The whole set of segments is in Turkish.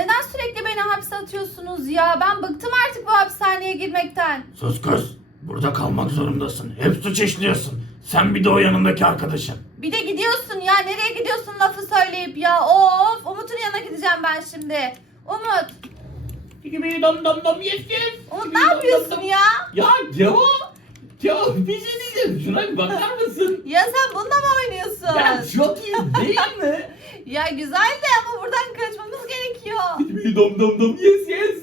Neden sürekli beni hapse atıyorsunuz ya? Ben bıktım artık bu hapishaneye girmekten. Sus kız. Burada kalmak zorundasın. Hep suç işliyorsun. Sen bir de o yanındaki arkadaşın. Bir de gidiyorsun ya. Nereye gidiyorsun lafı söyleyip ya? Of Umut'un yanına gideceğim ben şimdi. Umut. Gibi dom dom dom yes yes. Umut Gibi ne yapıyorsun dom. ya? Ya Cevo. Cevo bir şey diyeceğim. Şuna bir bakar mısın? Ya sen bununla mı oynuyorsun? Ya çok iyi değil mi? Ya güzel de ama buradan dom dom dom yes yes.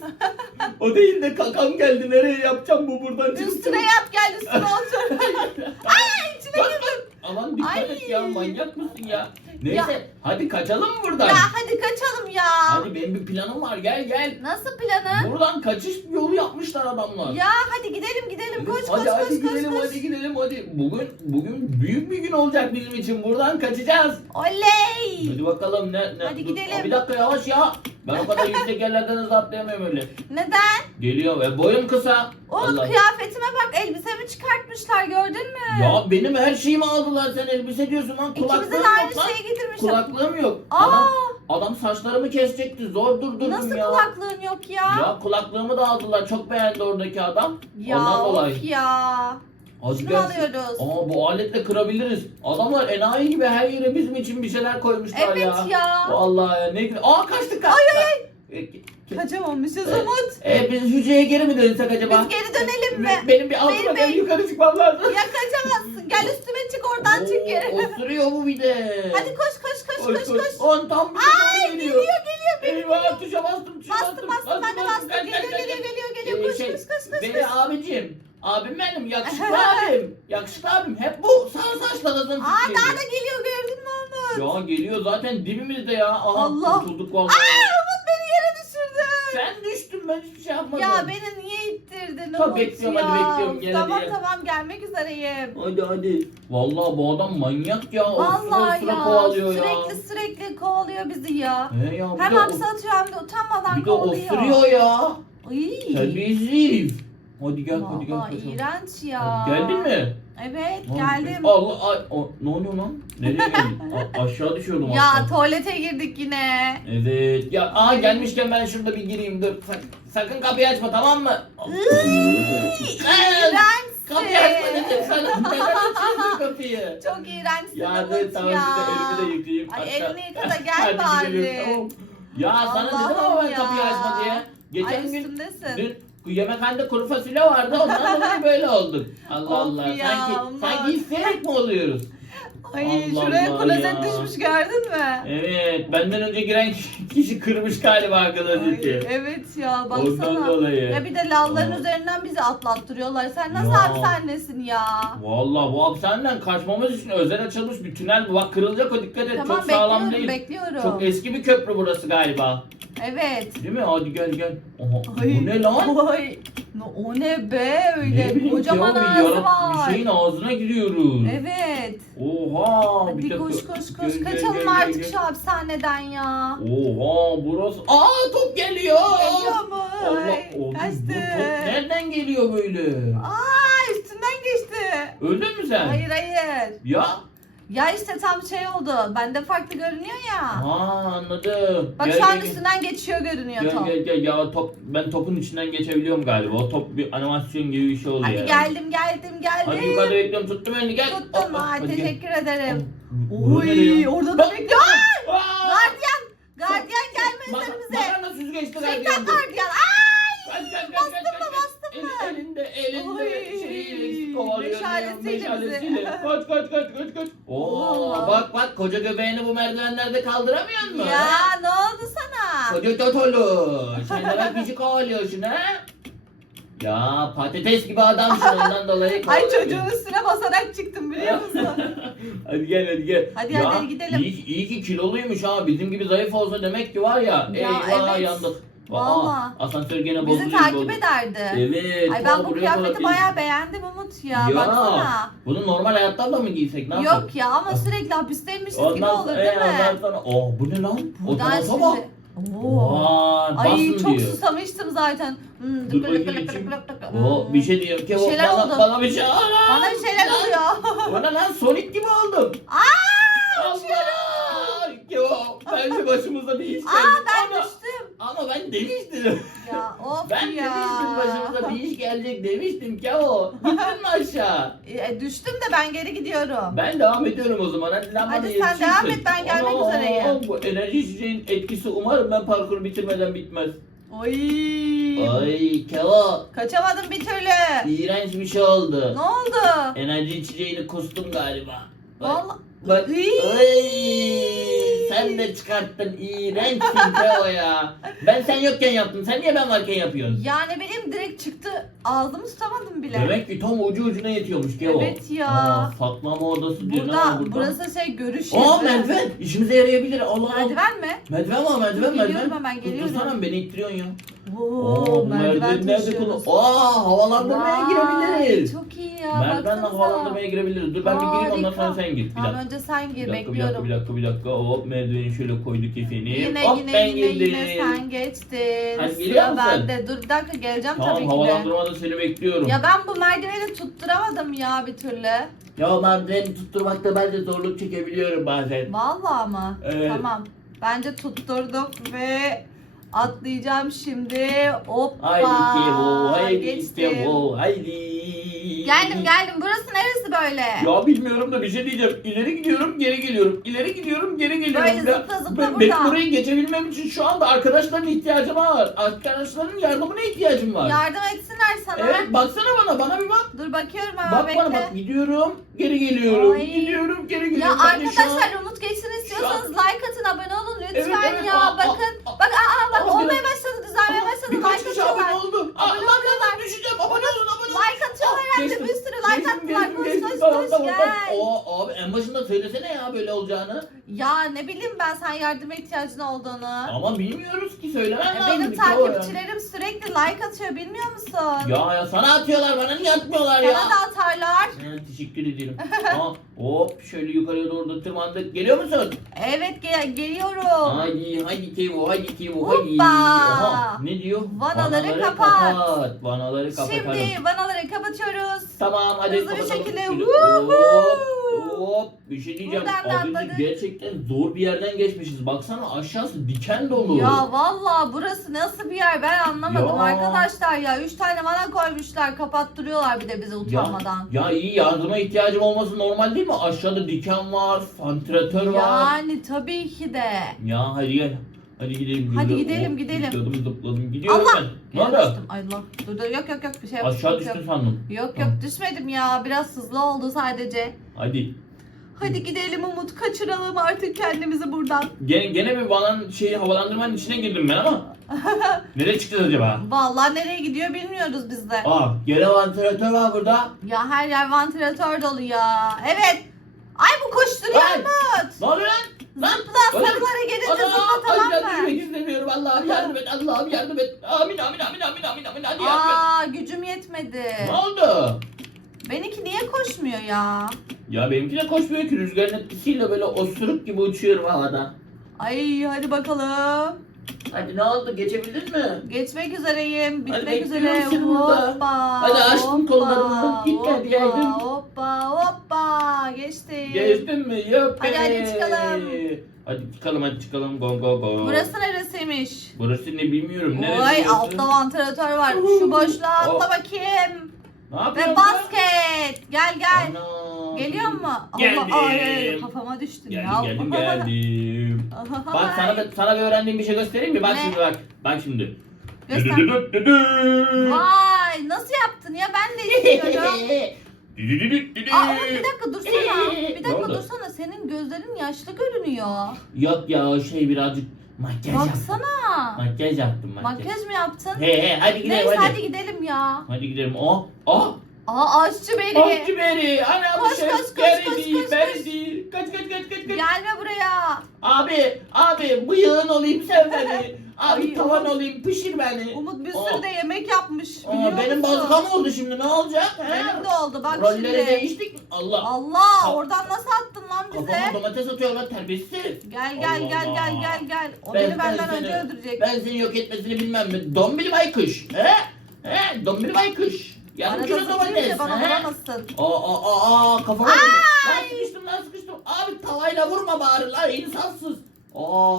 O değil de kakam geldi. Nereye yapacağım bu buradan çıksın? Üstüne yat gel üstüne otur. Ay içine girdim. Aman dikkat Ay. et ya manyak mısın ya? Neyse hadi kaçalım buradan. Ya hadi kaçalım ya. Hadi benim bir planım var gel gel. Nasıl planı? Buradan kaçış yolu yapmışlar adamlar. Ya hadi gidelim gidelim koş hadi koş hadi koş koş gidelim koş. hadi gidelim hadi. Bugün bugün büyük bir gün olacak bizim için. Buradan kaçacağız. Oley. Hadi bakalım ne ne. Hadi dur. gidelim. Aa, Bir dakika yavaş ya. Ben o kadar yüksek yerlerden hızlı atlayamıyorum öyle. Neden? Geliyor ve boyum kısa. Umut Allah. kıyafetime bak elbisemi çıkartmışlar gördün mü? Ya benim her şeyimi aldılar sen elbise diyorsun lan İkimize kulaklığım de aynı yok lan. şeyi getirmişler. Kulaklığım yok. Aa, Adam, adam saçlarımı kesecekti zor durdurdum nasıl ya. kulaklığın yok ya? Ya kulaklığımı da aldılar çok beğendi oradaki adam. Ya Ondan dolayı. of ya. Hadi Şunu gel. alıyoruz. Ama bu aletle kırabiliriz. Adamlar enayi gibi her yere bizim için bir şeyler koymuşlar Evet ya. ya. Vallahi ya ne Aa kaçtık kaçtık. Ay, ay, E, e, Kaçamamışız. Umut. e, biz hücreye geri mi dönsek acaba? Biz geri dönelim mi? Be- Benim bir altıma Benim- gel yukarı çıkmam lazım. Ya kaçamazsın. Gel üstüme çık oradan çık geri. Oo, Osuruyor bu bir de. Hadi koş koş koş koş koş. On tam bir Ay geliyor geliyor geliyor. Eyvah tuşa bastım tuşa Bastım bastım ben de bastım. Kaç, Geliyor kaç, kaç, geliyor kaç. geliyor geliyor. Ee, Koş şey, koş koş koş. Beni koş. abicim. Abim benim yakışıklı abim. Yakışıklı abim. Hep bu sarı saçlı adamın Aa daha da geliyor gördün mü Umut? Ya geliyor zaten dibimizde ya. Aha, Allah. Kurtulduk vallahi. Aa Umut beni yere düşürdü. Sen düştün ben hiçbir şey yapmadım. Ya beni niye ittirdin Umut bekliyorum, ya? hadi bekliyorum, gel Tamam hadi. tamam gelmek üzereyim. Hadi hadi. Vallahi bu adam manyak ya. Vallahi osura ya kovalıyor sürekli ya. sürekli kovalıyor bizi ya. He ya bir Hem de, hapse atıyor hem de utanmadan bir de kovalıyor. osuruyor ya. Iy. Terbiyesiz. Hadi gel hadi gel kaçalım. iğrenç ya. Geldin mi? Evet Lan, geldim. Allah ay, o, ne oluyor lan? Nereye geldin? A- aşağı düşüyordum Ya aslında. tuvalete girdik yine. Evet. Ya aa gelmişken ben şurada bir gireyim dur. Sak- sakın kapıyı açma tamam mı? Evet. Kapıyı açma dedim sana. Neden açıyorsun kapıyı? Çok iğrençsin Ya dur tamam ya. de elimi de yıkayayım. Ay, Hatta- elini yıka da gel Hadi bari. tamam. Ya sana dedim ama Allah'ım ben kapıyı ya. açma diye. Geçen Ay gün üstümdesin. dün yemekhanede kuru fasulye vardı ondan dolayı böyle olduk. Allah Of Allah. ya, sanki, aman. sanki isteyerek mi oluyoruz? Ay Allah şuraya Allah klozet ya. düşmüş gördün mü? Evet benden önce giren kişi kırmış galiba Ay, arkadaşlar. evet ya Ondan baksana. dolayı. Ya bir de lavların Aa. üzerinden bizi atlattırıyorlar. Sen nasıl Ya. hapishanesin ya? Vallahi bu hapishaneden kaçmamız için özel açılmış bir tünel. Bak kırılacak o dikkat et. Tamam Çok sağlam değil. bekliyorum. Çok eski bir köprü burası galiba. Evet. Değil mi? Hadi gel gel. Oha, Ay, bu ne lan? Ay, o ne be öyle Ne kocaman ya, bir ağzı var. Bir şeyin ağzına giriyoruz. Evet. Oha. Hadi bir dakika. koş koş Gel, koş gel, kaçalım gel, artık gel, şu gel. hapishaneden ya. Oha burası. Aa top geliyor. Geliyor mu? Allah, Ay, oğlum, Kaçtı. Bu top nereden geliyor böyle? Aa üstünden geçti. Öldün mü sen? Hayır hayır. Ya. Ya işte tam şey oldu. Bende farklı görünüyor ya. Aa anladım. Bak şu an üstünden geçiyor görünüyor Gel top. gel gel ya top ben topun içinden geçebiliyorum galiba. O top bir animasyon gibi bir şey oluyor. Hadi yani. geldim geldim geldim. Hadi yukarıda bekliyorum tuttum elini gel. Tuttum Hop, hop, ha hadi gel. teşekkür ederim. Uy orada da bekliyor. Gardiyan. Gardiyan gelme üzerimize. Makarna süzü geçti Şeytan gardiyan. gardiyan. Ay. Kaç, mı, El- Elinde elinde Oy, şeyi kovalıyor. meşalesiyle bizi. Meşalesiyle. Kaç kaç kaç kaç kaç. Oo Oo. bak bak koca göbeğini bu merdivenlerde kaldıramıyor mu? Ya ne oldu sana? Koca totolu. Sen de bizi kovalıyorsun ha? Ya patates gibi adamsın ondan dolayı Ay kovalıyorsun. çocuğun üstüne basarak çıktım biliyor musun? hadi gel hadi gel. Hadi, ya, hadi, gidelim. İyi, iyi ki kiloluymuş ha. Bizim gibi zayıf olsa demek ki var ya. Ya, eyvah evet. yandık. Vallahi. Aa, asansör gene Bizi bozuluyor. takip bozuluyor. ederdi. Evet. Ay ben bu kıyafeti bayağı beğendim Umut ya. Ya, Baksana. Bunu normal hayatta da mı giysek? Ne yapalım? Yok ya ama sürekli hapisteymişiz gibi Ondan olur sonra, değil e, ondan mi? sonra, oh bu ne lan? O Buradan tarafa bak. şimdi. Oo. Vay, Ay çok diyor. susamıştım zaten. Hmm, Dur bakayım içim. lık lık lık. O Hmm. bir şey diyor ki Bir şeyler bana, oldu. bana bir şey Ana! Bana bir şeyler Lan, oluyor. Ne lan Sonic gibi oldum. Aa! Allah! Yo, bence başımıza bir iş geldi. Aa ben düştüm. Ama ben demiştim. Ya of Ben ya. demiştim başımıza bir iş gelecek demiştim Kevo. Gittin mi aşağı? E, düştüm de ben geri gidiyorum. Ben devam ediyorum o zaman. Hadi, sen Hadi bana sen yetişirsin. devam et, ben gelmek Anam, üzereyim. Bu enerji içeceğin etkisi umarım ben parkuru bitirmeden bitmez. Oy. Ay Kevo. Kaçamadım bir türlü. İğrenç bir şey oldu. Ne oldu? Enerji içeceğini kustum galiba. Bak, Vallahi. Bak. Ay, sen de çıkarttın. İğrençsin Teo ya. Ben sen yokken yaptım. Sen niye ben varken yapıyorsun? Yani benim direkt çıktı. Ağzımı tutamadım bile. Demek ki tam ucu ucuna yetiyormuş Kevo. Evet ya. Aa, saklama odası diyor. ne var burada? burası şey görüş Aa yeri. merdiven. İşimize yarayabilir. Allah Allah. Merdiven mi? Merdiven var merdiven Geliyorum merdiven. hemen, geliyorum. Tuttursana beni ittiriyorsun ya. Oo, merdiven nerede kullan? Aa havalandırmaya Vay, girebiliriz. Çok iyi ya. Merdivenle baksanıza. havalandırmaya girebiliriz. Dur ben bir gireyim ondan Harika. sonra sen gir. Bir Tamam dakika. önce sen Bir gir dakika, bir dakika, bekliyorum. bir dakika, bir dakika. Hop merdiveni şöyle koyduk efendim. Yine Hop yine ben yine girdim. yine sen geçtin. Hadi Sıra geliyor musun? bende. Dur bir dakika geleceğim Tamam tabii ki de. havalandırmada seni bekliyorum. Ya ben bu merdiveni tutturamadım ya bir türlü. Ya merdiveni tutturmakta ben de zorluk çekebiliyorum bazen. Vallahi mı? Evet. Tamam. Bence tutturdum ve atlayacağım şimdi. Hoppa. Haydi Kevo, haydi Geçtim. Kevo, haydi. Geldim geldim. Burası neresi böyle? Ya bilmiyorum da bir şey diyeceğim. İleri gidiyorum, geri geliyorum. İleri gidiyorum, geri geliyorum. Böyle Ya, zıpla zıpla ben- Benim buradan. burayı geçebilmem için şu anda arkadaşların ihtiyacım var. Arkadaşların yardımına ihtiyacım var. Yardım etsinler sana. Evet, baksana bana, bana bir bak. Dur bakıyorum hemen Bak bekle. bana bak, gidiyorum, geri geliyorum. Ay. Gidiyorum, geri Ya geliyorum. Ben de şu an- arkadaşlar Umut geçsin istiyorsanız like atın abone olun lütfen Evet, evet, ya. aa, bakın. aa, aa. Aa bak Aa, olmaya biraz- başladı düzelmeye başladı. Birkaç Like kişi abone atıyorlar. oldu. Aa, Abone lan oluyorlar. lan düşeceğim, abone olun, abone olun. Like atıyorlar Aa, hem de geçtim, bir sürü like geçtim, attılar. geçtim, Koş geçtim. koş Tamam, koş tamam, tamam. gel. Aa, abi en başında söylesene ya böyle olacağını. Ya ne bileyim ben sen yardıma ihtiyacın olduğunu. Ama bilmiyoruz ki söylemen E, lazım. benim bir kere o ya. takipçilerim sürekli like atıyor bilmiyor musun? Ya ya sana atıyorlar bana niye atmıyorlar ya? Sana da atarlar. Ha, teşekkür ederim. Aa, hop şöyle yukarıya doğru da tırmandık. Geliyor musun? Evet gel geliyorum. Hadi hadi Kevo hadi Kevo hadi. Hoppa. Aha, ne diyor? Vanaları kapat. Vanaları kapatalım. Şimdi vanaları kapatıyoruz. Tamam hadi Hızlı bir kapatalım. şekilde, Şöyle woohoo. Hop, hop bir şey diyeceğim. Buradan da Az önce atladık. gerçekten zor bir yerden geçmişiz. Baksana aşağısı diken dolu. Ya vallahi burası nasıl bir yer ben anlamadım Ya. arkadaşlar ya. Üç tane vana koymuşlar kapattırıyorlar bir de bize utanmadan. Ya iyi yardıma ihtiyacım olması normal değil mi? Aşağıda diken var, vantilatör var. Yani tabii ki de. Ya hadi gel. Hadi gidelim. Hadi Yürü. gidelim, Hop, gidelim. Zıpladım zıpladım. Gidiyorum Allah! ben. Ne oldu? düştüm. Ay Allah. Dur dur yok yok yok bir şey. Aşağı düştün yok. sandım. Yok yok düşmedim ya. Biraz hızlı oldu sadece. Hadi. Hadi gidelim Umut kaçıralım artık kendimizi buradan. Gene, gene bir vanan şeyi havalandırmanın içine girdim ben ama. Nereye çıkacağız acaba? Vallahi nereye gidiyor bilmiyoruz biz de. Aa, gene vantilatör var burada. Ya her yer vantilatör dolu ya. Evet. Ay bu koşturuyor Ay! Umut. Ne oluyor lan? Lan! Zıpla Öyle- sarılara gelince zıpla tamam ben mı? istemiyorum. Allah'ım yardım et. Allah'ım yardım et. Amin amin amin amin amin amin. Hadi yardım et. Aa gücüm yetmedi. Ne oldu? Benimki niye koşmuyor ya? Ya benimki de koşmuyor ki rüzgarın etkisiyle böyle osuruk gibi uçuyorum havada. Ay hadi bakalım. Hadi ne oldu geçebildin mi? Geçmek üzereyim. Bitmek üzere. seni burada. Hoppa. Hadi açtım hoppa, kollarımı. Git hadi hoppa, geldim. Hoppa hoppa. Geçtim. Geçtin mi? Yok Hadi, hadi çıkalım. Hadi çıkalım hadi çıkalım. Go go go. Burası neresiymiş? Burası ne bilmiyorum. Neresi Oy burası? altta vantilatör var. Şu boşluğa atla Oh. bakayım. Ne yapıyorsun? Ve basket. Gel gel. Ana. Geliyor mu? Geldim. Allah ay kafama düştün Geldim ya. geldim geldim. Bak sana bir, sana bir öğrendiğim bir şey göstereyim mi? Bak Ne? şimdi bak. Bak şimdi. Göster. Düdüdüdüdü. Vay nasıl yaptın ya ben de istiyorum. Düdüdüdüdü. Aa bir dakika dursana. Bir Ne dakika oldu? dursana. Senin gözlerin yaşlı görünüyor. Yok ya o şey birazcık makyaj yaptım. Baksana. Makyaj yaptım makyaj. Makyaj mı yaptın? He he hadi gidelim Neyse hadi. hadi gidelim ya. Hadi gidelim. Oh oh. Aa aşçı beni. Akçı beri. Ana Koş, şey. koş, koş, koş, değil, koş, beri koş. değil. Kaç kaç kaç kaç kaç. Gelme buraya. Abi abi bıyığın olayım sen beni. Abi Ay, tavan Umut. olayım pişir beni. Umut bir sürü de yemek yapmış. Aa, Biliyor benim musun? bazukam oldu şimdi ne olacak? He? Benim de oldu bak Rolleri şimdi. değiştik? Allah. Allah Kaf- oradan nasıl attın lan bize? Kafama domates atıyorlar terbiyesiz. Gel gel Allah gel gel Allah. gel gel. O Ben- beni ben benden önce öldürecek. Ben seni yok etmesini bilmem mi? Dombili baykuş. He? He? Dombili baykuş. Yarım Arada kilo domates. da bana he? vuramazsın. Aa aa aa kafama vurdu. Lan sıkıştım lan sıkıştım. Abi tavayla vurma bari lan insansız. Aa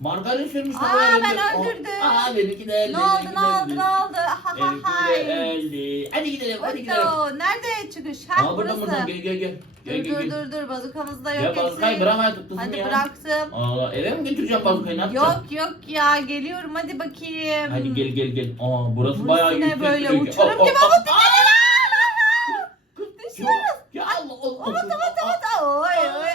Margarin sürmüş. Aa, ben öldü. öldürdüm. Aa benimki de öldü. Ne oldu ne oldu ne oldu? Ha ha Benimki ha. de öldü. Hadi gidelim hadi gidelim. Nerede çıkış? Ha Aa buradan burası. buradan gel gel gel. Gel Dur gel dur gel. dur dur bazukamızı da Ya yok bazukayı etsin. bırak artık kızım Hadi ya. bıraktım. Aa eve mi götüreceğim bazukayı ne yapacaksın? Yok yok ya geliyorum hadi bakayım. Hadi gel gel gel. Aa burası Burası bayağı ne yüksek. böyle uçurum gibi aa, Umut aa, Kız Ya, düşüyoruz. ya Allah Allah. Umut Umut Umut. Oy oy.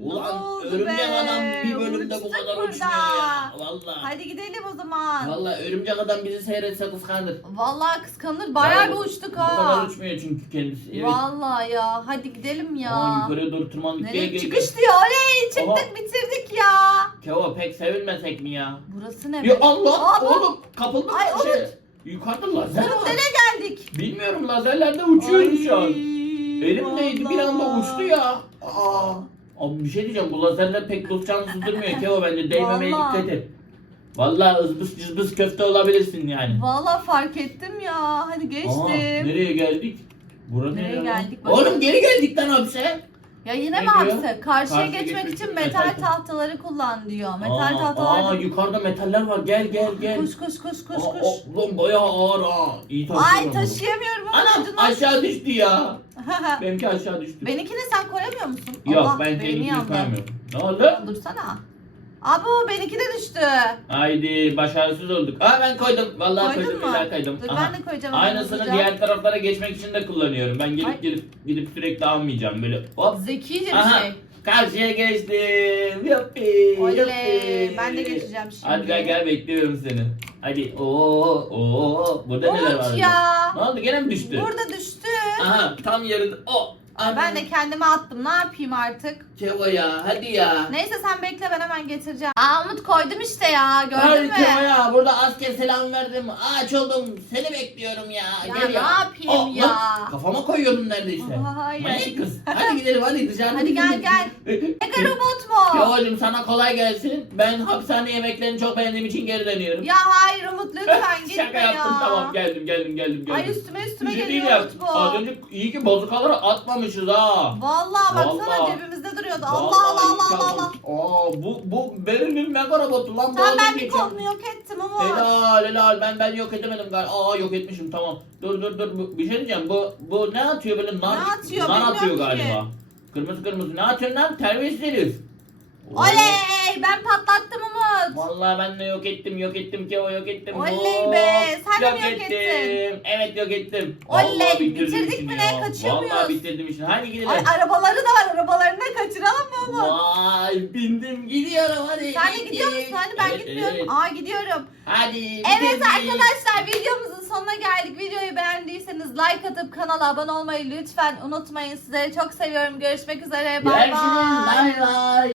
Ulan Ne oldu örümcek be? adam bir bölümde bu Uçtuk kadar burada. uçmuyor ya. Valla. Hadi gidelim o zaman. Valla örümcek adam bizi seyretse kıskanır. Vallahi kıskanır bayağı bir uçtuk Bu kadar ha. uçmuyor çünkü kendisi. Evet. Vallahi ya hadi gidelim ya. Aa, yukarıya doğru tırmandık. Nereye gel çıkış diyor oley çıktık Aha. bitirdik ya. Keva pek sevilmesek mi ya? Burası ne? Ya be? Allah Aa, oğlum kapıldım Ay, şey. Umut. Yukarıda lazer Umut var. nereye geldik? Bilmiyorum lazerlerde uçuyorum şu an. Elimdeydi bir anda uçtu ya. Aa. Abi bir şey diyeceğim bu lazerler pek canlısı durmuyor Keva bence değmemeye dikkat et. Vallahi ızbız cızbız köfte olabilirsin yani. Vallahi fark ettim ya. Hadi geçtim. Aa, nereye geldik? Bura Nereye geldik bakalım. Oğlum geri geldik lan hapse. Ya yine Ne mi hapse? Karşıya Karşıya geçmek geçmek için metal metal- tahtaları kullan diyor. Metal aa, tahtalar. aa, yukarıda metaller var gel gel gel. Koş koş koş koş Aa, koş. o- Ulan bayağı ağır ha. İyi taşıyorum. Ay taşıyamıyorum Anam ucunu- aşağı düştü ya. Benimki aşağı düştü. Benimkini sen koyamıyor musun? Yok Allah, ben benimkini koyamıyorum. Ne oldu? Dursana. Abo benimki de düştü. Haydi başarısız olduk. Aa ben koydum. Vallahi Koydun koydum. mu? Billahi koydum. Dur ben de koyacağım. Aynısını hızlıca. diğer taraflara geçmek için de kullanıyorum. Ben gelip Ay. gelip gidip sürekli almayacağım böyle. Hop. Zekice bir Aha. şey. Karşıya geçtim. Yuppi. Oley. yuppi. Ben de geçeceğim şimdi. Hadi gel gel bekliyorum seni. Hadi. Oo oo. Burada neler var? Umut ya. Ne oldu gene mi düştü? Burada düştü. Aha tam yerinde. O. Ay, ben de kendime attım. Ne yapayım artık? Kevo ya hadi ya. Neyse sen bekle ben hemen getireceğim. Aa Umut koydum işte ya. Gördün Hadi mü? Kevo ya burada asker selam verdim. Ağaç oldum. Seni bekliyorum ya. Ya Gel ne ya. yapayım Oh, ya? lan, Kafama koyuyordun neredeyse. Hayır. Manyak kız. Hadi gidelim hadi dışarı. Hadi gel gel. Mega robot mu? Kevo'cum sana kolay gelsin. Ben hapishane yemeklerini çok beğendiğim için geri dönüyorum. Ya hayır Umut lütfen gitme Şaka ya. yaptım tamam geldim geldim geldim geldim. Ay üstüme üstüme şey geliyor diyeceğim. Umut bu. Az önce iyi ki bozukaları atmamışız ha. Vallahi baksana Vallahi. cebimizde duruyordu. Allah Allah Allah ki Allah Allah. Aa bu bu Beri'nin mega robotu lan. Tamam ben bir kolunu yok ettim Umut. Helal helal ben ben yok edemedim galiba. Aa yok etmişim tamam. Dur dur dur bir şey diyeceğim. Bu bu ne atıyor böyle nar, Ne atıyor, nar atıyor ki. galiba. Kırmızı kırmızı ne atıyorsun lan? Terbiyesiz herif. Oley ben patlattım Umut. Vallahi ben de yok ettim yok ettim ki o yok ettim. Oley be, mi yok ettim. ettin? Evet yok ettim. Oley, Vallahi bitirdim bitirdik işini mi ne? ya. Kaçıyor Vallahi muyuz? bitirdim işini. Hadi gidelim. Ay arabaları da var arabalarını da kaçıralım mı Umut? Vay bindim gidiyorum hadi. Sen de gidiyor musun? Hani ben Evet, gitmiyorum. evet. Aa gidiyorum. Hadi Evet bitirdik. arkadaşlar videomuzun sonuna geldik. Videoyu beğendiyseniz like atıp kanala abone olmayı lütfen unutmayın. Sizleri çok seviyorum. Görüşmek üzere. Bay Görüşürüz. bay. Bay bay.